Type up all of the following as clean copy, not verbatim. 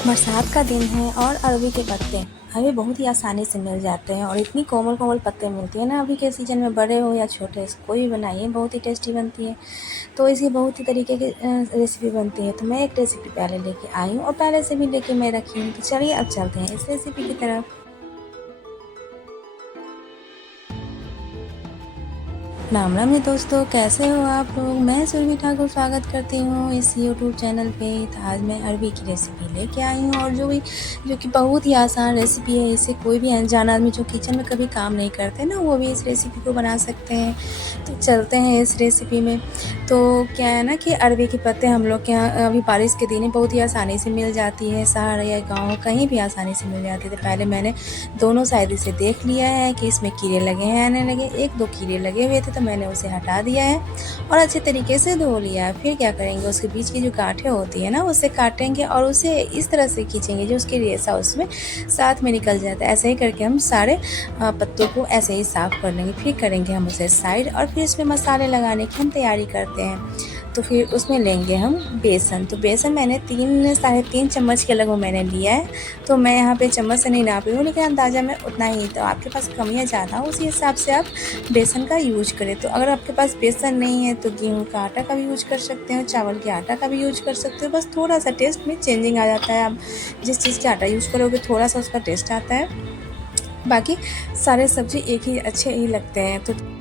बरसात का दिन है और अरवी के पत्ते हमें बहुत ही आसानी से मिल जाते हैं और इतनी कोमल कोमल पत्ते मिलती हैं ना। अभी के सीज़न में बड़े हो या छोटे, कोई भी बनाइए बहुत ही टेस्टी बनती है। तो इसकी बहुत ही तरीके की रेसिपी बनती है। तो मैं एक रेसिपी पहले लेके आई हूँ और पहले से भी लेके मैं रखी हूँ। तो चलिए अब चलते हैं इस रेसिपी की तरफ। राम राम जी दोस्तों, कैसे हो आप लोग। मैं सुरभि ठाकुर स्वागत करती हूँ इस यूट्यूब चैनल पे। तो आज मैं अरबी की रेसिपी लेके आई हूँ और जो कि बहुत ही आसान रेसिपी है। इसे कोई भी अनजान आदमी जो किचन में कभी काम नहीं करते ना, वो भी इस रेसिपी को बना सकते हैं। तो चलते हैं इस रेसिपी में। तो क्या है ना कि अरबी के पत्ते हम लोग के यहाँ अभी बारिश के दिन बहुत ही आसानी से मिल जाती है। शहर या गाँव कहीं भी आसानी से मिल जाती है। तो पहले मैंने दोनों साइड से देख लिया है कि इसमें कीड़े लगे हैं या नहीं लगे। एक दो कीड़े लगे हुए थे तो मैंने उसे हटा दिया है और अच्छे तरीके से धो लिया है। फिर क्या करेंगे, उसके बीच की जो गांठें होती है ना, उसे काटेंगे और उसे इस तरह से खींचेंगे जो उसकी रेशा उसमें साथ में निकल जाता है। ऐसे ही करके हम सारे पत्तों को ऐसे ही साफ़ कर लेंगे। फिर करेंगे हम उसे साइड और फिर इसमें मसाले लगाने की हम तैयारी करते हैं। तो फिर उसमें लेंगे हम बेसन। तो बेसन मैंने 3 साढ़े 3 चम्मच के लगभग मैंने लिया है। तो मैं यहाँ पे चम्मच से नहीं नाप रही हूँ, लेकिन अंदाज़ा में उतना ही। तो आपके पास कम या ज़्यादा हो उसी हिसाब से आप बेसन का यूज करें। तो अगर आपके पास बेसन नहीं है तो गेहूँ का आटा का भी यूज कर सकते हो, चावल के आटा का भी यूज कर सकते हो। बस थोड़ा सा टेस्ट में चेंजिंग आ जाता है। आप जिस चीज़ का आटा यूज करोगे थोड़ा सा उसका टेस्ट आता है। बाकी सारे सब्ज़ी एक ही अच्छे ही लगते हैं।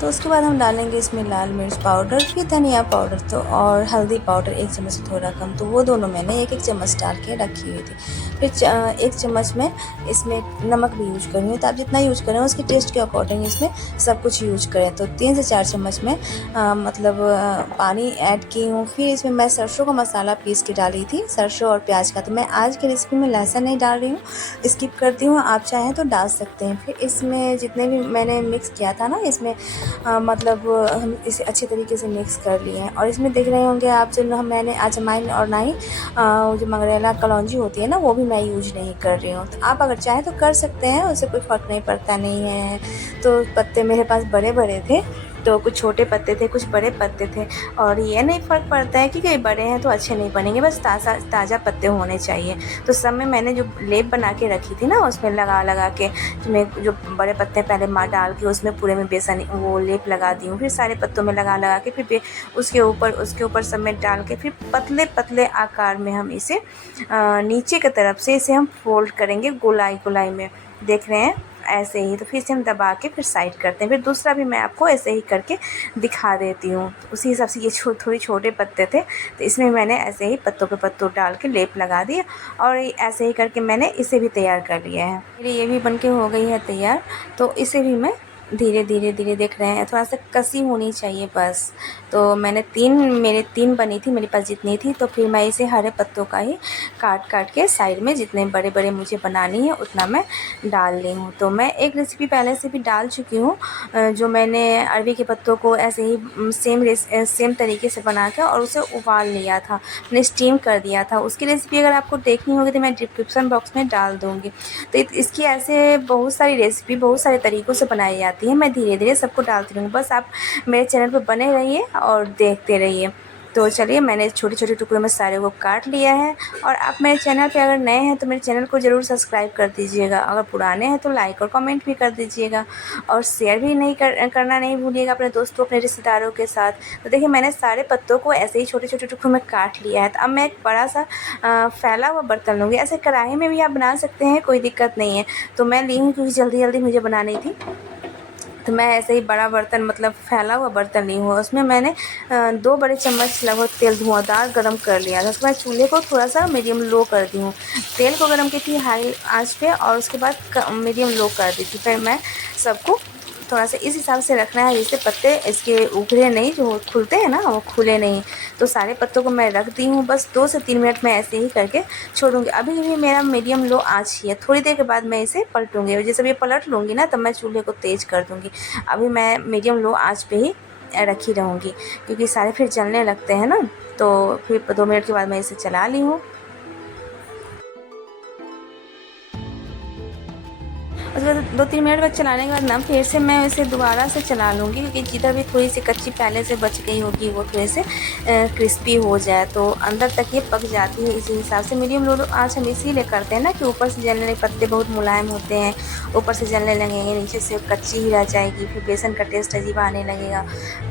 तो उसके बाद हम डालेंगे इसमें लाल मिर्च पाउडर, फिर धनिया पाउडर तो और हल्दी पाउडर 1 चम्मच से थोड़ा कम। तो वो दोनों मैंने 1-1 चम्मच डाल के रखी हुई थी। फिर 1 चम्मच में इसमें नमक भी यूज कर रही हूँ। तो आप जितना यूज करें उसके टेस्ट के अकॉर्डिंग इसमें सब कुछ यूज करें। तो 3 से 4 चम्मच में पानी ऐड की हूँ। फिर इसमें मैं सरसों का मसाला पीस के डाली थी, सरसों और प्याज का। तो मैं आज की रेसिपी में लहसुन नहीं डाल रही हूँ, स्किप करती हूँ। आप चाहें तो डाल सकते हैं। फिर इसमें जितने भी मैंने मिक्स किया था ना, इसमें हम इसे अच्छे तरीके से मिक्स कर लिए हैं। और इसमें देख रहे होंगे आप जो मैंने अजवाइन और ना ही जो मंगरेला कलौंजी होती है ना, वो भी मैं यूज नहीं कर रही हूँ। तो आप अगर चाहें तो कर सकते हैं, उससे कोई फ़र्क नहीं पड़ता नहीं है। तो पत्ते मेरे पास बड़े बड़े थे, तो कुछ छोटे पत्ते थे, कुछ बड़े पत्ते थे। और ये नहीं फ़र्क पड़ता है कि कई बड़े हैं तो अच्छे नहीं बनेंगे, बस ताज़ा पत्ते होने चाहिए। तो सब में मैंने जो लेप बना के रखी थी ना, उसमें लगा लगा के मैं जो बड़े पत्ते पहले डाल के उसमें पूरे में बेसन वो लेप लगा दी हूँ। फिर सारे पत्तों में लगा लगा के फिर उसके ऊपर सब में डाल के फिर पतले पतले आकार में हम इसे नीचे की तरफ से इसे हम फोल्ड करेंगे गोलाई गोलाई में। देख रहे हैं ऐसे ही। तो फिर इसे हम दबा के फिर साइड करते हैं। फिर दूसरा भी मैं आपको ऐसे ही करके दिखा देती हूँ। तो उसी हिसाब से ये थोड़े छोटे पत्ते थे, तो इसमें मैंने ऐसे ही पत्तों पे पत्तों डाल के लेप लगा दिया और ऐसे ही करके मैंने इसे भी तैयार कर लिया है। मेरी ये भी बनके हो गई है तैयार। तो इसे भी मैं धीरे धीरे धीरे देख रहे हैं, थोड़ा सा कसी होनी चाहिए बस। तो मेरे 3 बनी थी मेरे पास जितनी थी। तो फिर मैं इसे हरे पत्तों का ही काट काट के साइड में जितने बड़े बड़े मुझे बनानी है उतना मैं डाल ली हूँ। तो मैं एक रेसिपी पहले से भी डाल चुकी हूँ, जो मैंने अरबी के पत्तों को ऐसे ही सेम तरीके से बना के और उसे उबाल लिया था, मैंने स्टीम कर दिया था। उसकी रेसिपी अगर आपको देखनी होगी तो मैं डिस्क्रिप्शन बॉक्स में डाल दूँगी। तो इसकी ऐसे बहुत सारी रेसिपी बहुत सारे तरीक़ों से बनाई जाती है। मैं धीरे धीरे सबको डालती रहूँगी, बस आप मेरे चैनल पर बने रहिए और देखते रहिए। तो चलिए, मैंने छोटे छोटे टुकड़ों में सारे को काट लिया है। और आप मेरे चैनल पे अगर नए हैं तो मेरे चैनल को ज़रूर सब्सक्राइब कर दीजिएगा। अगर पुराने हैं तो लाइक और कमेंट भी कर दीजिएगा और शेयर भी करना नहीं भूलिएगा अपने दोस्तों अपने रिश्तेदारों के साथ। तो देखिए, मैंने सारे पत्तों को ऐसे ही छोटे छोटे टुकड़ों में काट लिया है। तो अब मैं एक बड़ा सा फैला हुआ बर्तन लूँगी। ऐसे कढ़ाई में भी आप बना सकते हैं, कोई दिक्कत नहीं है। तो मैं ली हूँ क्योंकि जल्दी जल्दी मुझे बनानी थी। तो मैं ऐसे ही बड़ा बर्तन फैला हुआ बर्तन ली हूँ। उसमें मैंने 2 बड़े चम्मच लगभग तेल धुआंधार गरम कर लिया था। उसके बाद चूल्हे को थोड़ा सा मीडियम लो कर दी हूँ। तेल को गरम की थी हाई आंच पे और उसके बाद मीडियम लो कर दी थी। फिर मैं सबको थोड़ा सा इस हिसाब से रखना है जिससे पत्ते इसके उभरे नहीं, जो खुलते हैं ना वो खुले नहीं। तो सारे पत्तों को मैं रख दी हूँ। बस 2 से 3 मिनट में ऐसे ही करके छोड़ूंगी। अभी भी मेरा मीडियम लो आंच ही है। थोड़ी देर के बाद मैं इसे पलटूंगी। जैसे ये पलट लूँगी ना तब मैं चूल्हे को तेज़ कर दूँगी। अभी मैं मीडियम लो आंच पे ही रखी रहूँगी क्योंकि सारे फिर जलने लगते हैं ना। तो फिर 2 मिनट के बाद मैं इसे चला ली हूँ। उसके बाद 2-3 मिनट बाद चलाने के बाद ना फिर से मैं इसे दोबारा से चला लूँगी, क्योंकि जिधर भी थोड़ी सी कच्ची पहले से बच गई होगी वो थोड़े से क्रिस्पी हो जाए, तो अंदर तक ये पक जाती है। इसी हिसाब से मीडियम लो आँच हम इसीलिए करते हैं ना कि ऊपर से जलने पत्ते बहुत मुलायम होते हैं, ऊपर से जलने लगेंगे, नीचे से कच्ची ही रह जाएगी, फिर बेसन का टेस्ट अजीब आने लगेगा।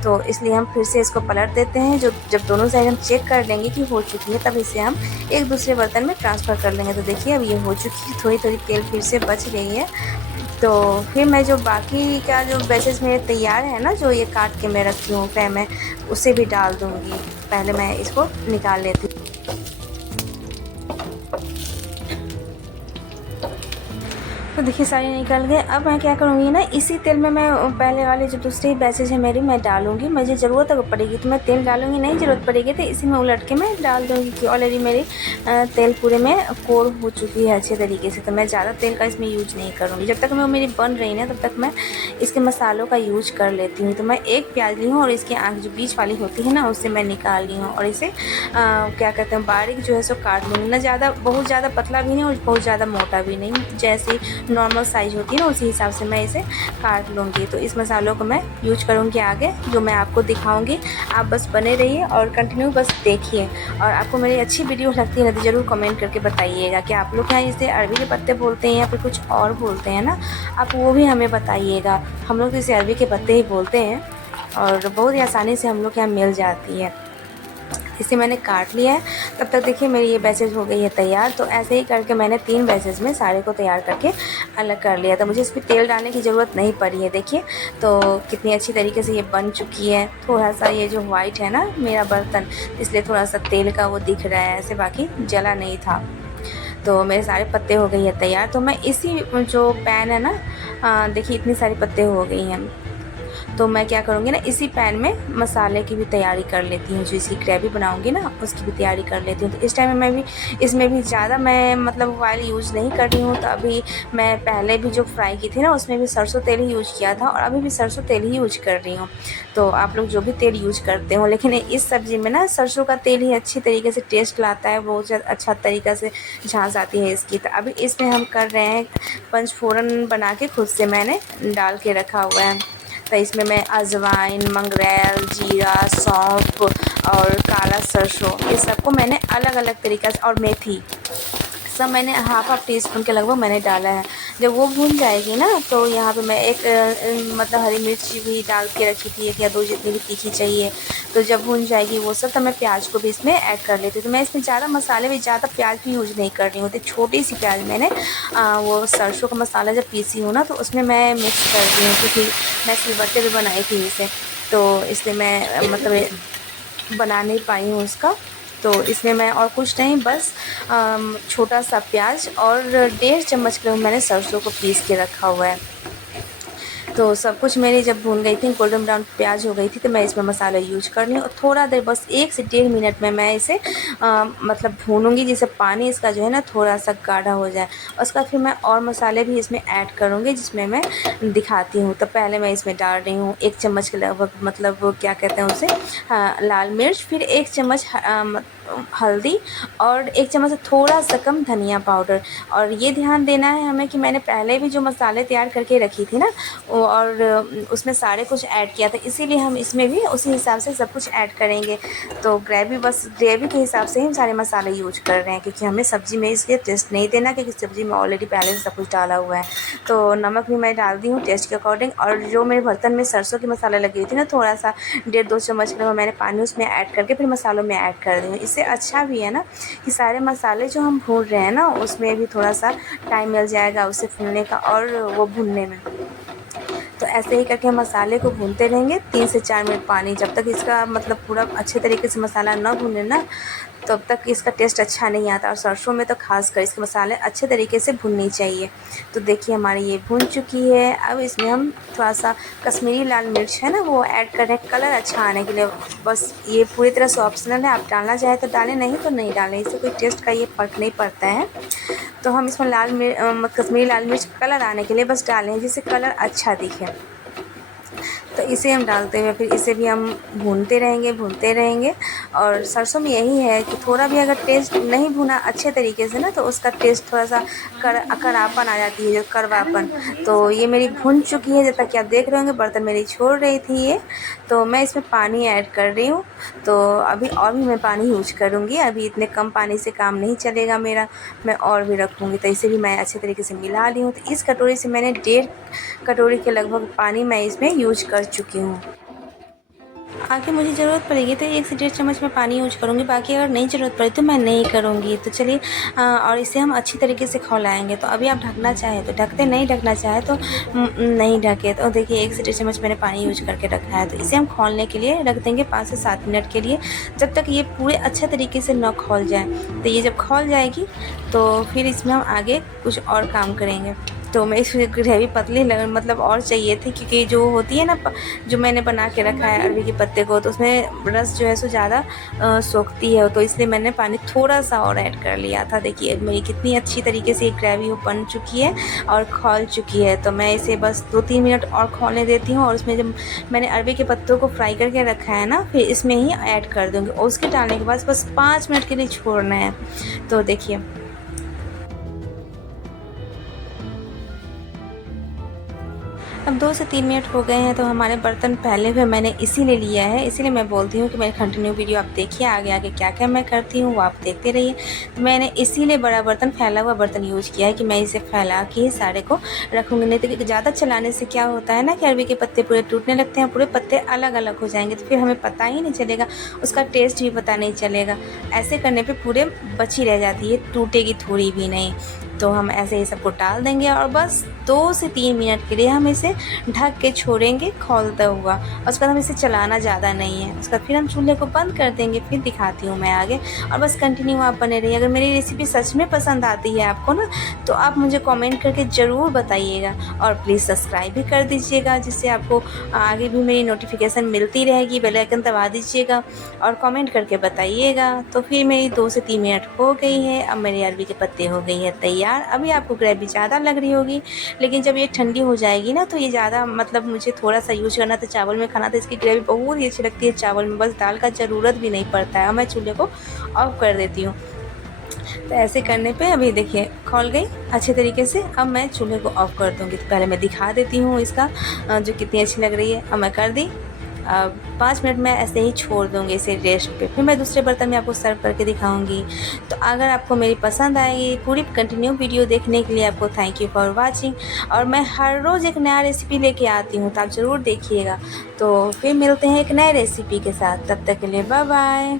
तो इसलिए हम फिर से इसको पलट देते हैं। जब दोनों साइड हम चेक कर लेंगे कि हो चुकी है, तब इसे हम एक दूसरे बर्तन में ट्रांसफ़र कर लेंगे। तो देखिए अब ये हो चुकी है, थोड़ी थोड़ी तेल फिर से बच गई है। तो फिर मैं जो बाकी का जो बैचेस मेरे तैयार है ना, जो ये काट के मैं रखी हूँ फिर मैं उसे भी डाल दूँगी। पहले मैं इसको निकाल लेती हूँ। तो देखिए सारी निकल गए। अब मैं क्या करूँगी ना, इसी तेल में मैं पहले वाले जो दूसरी बैचेज है मेरी मैं डालूँगी। मुझे ज़रूरत अगर पड़ेगी तो मैं तेल डालूँगी, नहीं ज़रूरत पड़ेगी तो इसी में उलट के मैं डाल दूँगी, कि ऑलरेडी मेरी तेल पूरे में कोर हो चुकी है अच्छे तरीके से। तो मैं ज़्यादा तेल का इसमें यूज नहीं करूँगी। जब तक मैं मेरी बन रही ना तब तक मैं इसके मसालों का यूज कर लेती हूँ। तो मैं एक प्याज ली हूँ और इसकी आँख जो बीच वाली होती है ना उससे मैं निकाल ली हूँ, और इसे क्या कहते हैं बारीक जो है सो काट लूँगी। ना ज़्यादा बहुत ज़्यादा पतला भी नहीं और बहुत ज़्यादा मोटा भी नहीं, जैसे नॉर्मल साइज़ होती है ना उसी हिसाब से मैं इसे काट लूँगी। तो इस मसालों को मैं यूज करूँगी आगे, जो मैं आपको दिखाऊँगी। आप बस बने रहिए और कंटिन्यू बस देखिए। और आपको मेरी अच्छी वीडियो लगती है ना तो ज़रूर कमेंट करके बताइएगा कि आप लोग यहाँ इसे अरबी के पत्ते बोलते हैं या फिर कुछ और बोलते हैं ना, आप वो भी हमें बताइएगा। हम लोग तो इसे अरबी के पत्ते ही बोलते हैं और बहुत ही आसानी से हम लोग यहाँ मिल जाती है। इसे मैंने काट लिया है। तब तक देखिए मेरी ये बैचेज हो गई है तैयार। तो ऐसे ही करके मैंने 3 बैचेज में सारे को तैयार करके अलग कर लिया। तो मुझे इस पर तेल डालने की ज़रूरत नहीं पड़ी है। देखिए तो कितनी अच्छी तरीके से ये बन चुकी है। थोड़ा सा ये जो वाइट है ना मेरा बर्तन, इसलिए थोड़ा सा तेल का वो दिख रहा है, ऐसे बाकी जला नहीं था। तो मेरे सारे पत्ते हो गई है तैयार। तो मैं इसी जो पैन है ना, देखिए इतनी सारी पत्ते हो गई हैं। तो मैं क्या करूँगी ना, इसी पैन में मसाले की भी तैयारी कर लेती हूँ। जो इसकी ग्रेवी बनाऊँगी ना उसकी भी तैयारी कर लेती हूँ। तो इस टाइम में मैं भी इसमें भी ज़्यादा मैं मतलब ऑयल यूज़ नहीं कर रही हूँ। तो अभी मैं पहले भी जो फ्राई की थी ना उसमें भी सरसों तेल ही यूज किया था और अभी भी सरसों तेल ही यूज कर रही हूँ। तो आप लोग जो भी तेल यूज करते हो, लेकिन इस सब्ज़ी में ना सरसों का तेल ही अच्छी तरीके से टेस्ट लाता है, बहुत अच्छा तरीक़ा से झांस आती है इसकी। तो अभी इसमें हम कर रहे हैं पंचफोरन बना के खुद से मैंने डाल के रखा हुआ है। तो इसमें मैं अजवाइन, मंगरेल, जीरा, सौंफ और काला सरसों ये सबको मैंने अलग अलग तरीक़े से, और मेथी सब मैंने हाफ टी स्पून के लगभग मैंने डाला है। जब वो भून जाएगी ना तो यहाँ पे मैं एक मतलब हरी मिर्च भी डाल के रखी थी, 1 या 2 जितनी भी तीखी चाहिए। तो जब भून जाएगी वो सब तो मैं प्याज को भी इसमें ऐड कर लेती हूँ। तो मैं इसमें ज़्यादा मसाले भी ज़्यादा प्याज भी यूज़ नहीं कर रही हूँ। तो छोटी सी प्याज मैंने वो सरसों का मसाला जब पीसी हूँ ना तो उसमें मैं मिक्स कर दी हूँ, क्योंकि मैं सिलबट्टे पे बनाई थी इसे, तो इसलिए मैं मतलब बना नहीं पाई हूँ उसका। तो इसमें मैं और कुछ नहीं, बस छोटा सा प्याज और 1.5 चम्मच के मैंने सरसों को पीस के रखा हुआ है। तो सब कुछ मेरी जब भून गई थी, गोल्डन ब्राउन प्याज हो गई थी, तो मैं इसमें मसाला यूज कर रही हूँ। और थोड़ा देर बस 1 से 1.5 मिनट में मैं इसे मतलब भूनूंगी, जिससे पानी इसका जो है ना थोड़ा सा गाढ़ा हो जाए। उसके बाद फिर मैं और मसाले भी इसमें ऐड करूँगी, जिसमें मैं दिखाती हूँ। तो पहले मैं इसमें डाल रही हूँ 1 चम्मच के लगभग, मतलब क्या कहते हैं उसे, लाल मिर्च, फिर 1 चम्मच हल्दी और 1 चम्मच से थोड़ा सा कम धनिया पाउडर। और ये ध्यान देना है हमें कि मैंने पहले भी जो मसाले तैयार करके रखी थी ना और उसमें सारे कुछ ऐड किया था, इसीलिए हम इसमें भी उसी हिसाब से सब कुछ ऐड करेंगे। तो ग्रेवी के हिसाब से ही हम सारे मसाले यूज कर रहे हैं, क्योंकि हमें सब्ज़ी में इसलिए टेस्ट नहीं देना, क्योंकि सब्ज़ी में ऑलरेडी पहले से सब कुछ डाला हुआ है। तो नमक भी मैं डाल दी हूँ टेस्ट के अकॉर्डिंग। और जो मेरे बर्तन में सरसों की मसाला लगी हुई थी ना, थोड़ा सा 1.5-2 चम्मच का मैंने पानी उसमें ऐड करके फिर मसालों में ऐड कर दी हूँ। इससे अच्छा भी है ना कि सारे मसाले जो हम भून रहे हैं ना उसमें भी थोड़ा सा टाइम मिल जाएगा उसे भूनने का और वो भुनने में। तो ऐसे ही करके हम मसाले को भूनते रहेंगे 3 से 4 मिनट पानी, जब तक इसका मतलब पूरा अच्छे तरीके से मसाला ना भुने ना तब तक इसका टेस्ट अच्छा नहीं आता। और सरसों में तो खासकर इसके मसाले अच्छे तरीके से भुननी चाहिए। तो देखिए हमारी ये भुन चुकी है। अब इसमें हम थोड़ा सा कश्मीरी लाल मिर्च है ना वो ऐड कर रहे हैं, कलर अच्छा आने के लिए। बस ये पूरी तरह से ऑप्शनल है, आप डालना चाहें तो डालें, नहीं तो नहीं डालें, इससे कोई टेस्ट का ये फ़र्क नहीं पड़ता है। तो हम इसमें कश्मीरी लाल मिर्च कलर आने के लिए बस डालें, जिससे कलर अच्छा दिखे। तो इसे हम डालते हुए फिर इसे भी हम भूनते रहेंगे। और सरसों में यही है कि थोड़ा भी अगर टेस्ट नहीं भुना अच्छे तरीके से ना, तो उसका टेस्ट थोड़ा सा कड़ापन आ जाती है, जो कड़वापन। तो ये मेरी भुन चुकी है, जैसा कि आप देख रहे होंगे बर्तन मेरी छोड़ रही थी ये। तो मैं इसमें पानी ऐड कर रही हूँ। तो अभी और भी मैं पानी यूज करूँगी, अभी इतने कम पानी से काम नहीं चलेगा मेरा, मैं और भी रखूँगी। तो इसे भी मैं अच्छे तरीके से मिला ली हूँ। तो इस कटोरी से मैंने 1.5 कटोरी के लगभग पानी मैं इसमें यूज कर चुकी हूँ। आगे मुझे ज़रूरत पड़ेगी तो 1 से 1.5 चम्मच मैं पानी यूज करूँगी, बाकी अगर नहीं ज़रूरत पड़ी तो मैं नहीं करूँगी। तो चलिए और इसे हम अच्छी तरीके से खौलाएँगे। तो अभी आप ढकना चाहें तो ढकते, नहीं ढकना चाहे तो नहीं ढके। तो देखिए 1 से 1.5 चम्मच मैंने पानी यूज करके रखा है। तो इसे हम खौलने के लिए रख देंगे 5 से 7 मिनट के लिए, जब तक ये पूरे अच्छे तरीके से न खौल जाए। तो ये जब खौल जाएगी तो फिर इसमें हम आगे कुछ और काम करेंगे। तो मैं इसमें ग्रेवी पतली मतलब और चाहिए थी, क्योंकि जो होती है ना जो मैंने बना के रखा है अरबी के पत्ते को, तो उसमें रस जो है सो ज़्यादा सोखती है। तो इसलिए मैंने पानी थोड़ा सा और ऐड कर लिया था। देखिए मेरी कितनी अच्छी तरीके से ग्रेवी वो बन चुकी है और खौल चुकी है। तो मैं इसे बस 2-3 मिनट और खौलने देती हूँ। और उसमें जब मैंने अरबी के पत्तों को फ्राई करके रखा है ना, फिर इसमें ही ऐड कर दूँगी। और उसके डालने के बाद बस 5 मिनट के लिए छोड़ना है। तो देखिए अब 2 से 3 मिनट हो गए हैं। तो हमारे बर्तन पहले हुए मैंने इसीलिए लिया है, इसीलिए मैं बोलती हूँ कि मेरी कंटिन्यू वीडियो आप देखिए, आगे आगे क्या क्या मैं करती हूँ वो आप देखते रहिए। तो मैंने इसीलिए बड़ा बर्तन, फैला हुआ बर्तन यूज़ किया है कि मैं इसे फैला के ही सारे को रखूँगी। नहीं तो ज़्यादा चलाने से क्या होता है ना कि अरबी के पत्ते पूरे टूटने लगते हैं, पूरे पत्ते अलग अलग हो जाएंगे। तो फिर हमें पता ही नहीं चलेगा, उसका टेस्ट भी पता नहीं चलेगा। ऐसे करने पर पूरे बची रह जाती है, टूटेगी थोड़ी भी नहीं। तो हम ऐसे ही सबको डाल देंगे और बस 2 से 3 मिनट के लिए हम इसे ढक के छोड़ेंगे खौलता हुआ। और उसके बाद हम इसे चलाना ज़्यादा नहीं है। उसके बाद फिर हम चूल्हे को बंद कर देंगे, फिर दिखाती हूँ मैं आगे। और बस कंटिन्यू आप बने रहिए। अगर मेरी रेसिपी सच में पसंद आती है आपको ना, तो आप मुझे कमेंट करके ज़रूर बताइएगा। और प्लीज़ सब्सक्राइब भी कर दीजिएगा, जिससे आपको आगे भी मेरी नोटिफिकेशन मिलती रहेगी। बेल आइकन दबा दीजिएगा और कमेंट करके बताइएगा। तो फिर मेरी 2 से 3 मिनट हो गई है। अब मेरी अरबी के पत्ते हो गई है तैयार। अभी आपको ग्रेवी ज़्यादा लग रही होगी, लेकिन जब ये ठंडी हो जाएगी ना, तो ये ज़्यादा मतलब मुझे थोड़ा सा यूज करना था, चावल में खाना था। इसकी ग्रेवी बहुत ही अच्छी लगती है चावल में, बस दाल का ज़रूरत भी नहीं पड़ता है। और मैं चूल्हे को ऑफ कर देती हूँ। तो ऐसे करने पे अभी देखिए खौल गई अच्छे तरीके से। अब मैं चूल्हे को ऑफ कर दूँगी। तो पहले मैं दिखा देती हूँ इसका जो कितनी अच्छी लग रही है। अब मैं कर दी। 5 मिनट में ऐसे ही छोड़ दूँगी इसे रेस्ट पे, फिर मैं दूसरे बर्तन में आपको सर्व करके दिखाऊंगी। तो अगर आपको मेरी पसंद आएगी, पूरी कंटिन्यू वीडियो देखने के लिए आपको थैंक यू फॉर वाचिंग। और मैं हर रोज़ एक नया रेसिपी लेके आती हूँ, तो आप ज़रूर देखिएगा। तो फिर मिलते हैं एक नए रेसिपी के साथ, तब तक के लिए बाय बाय।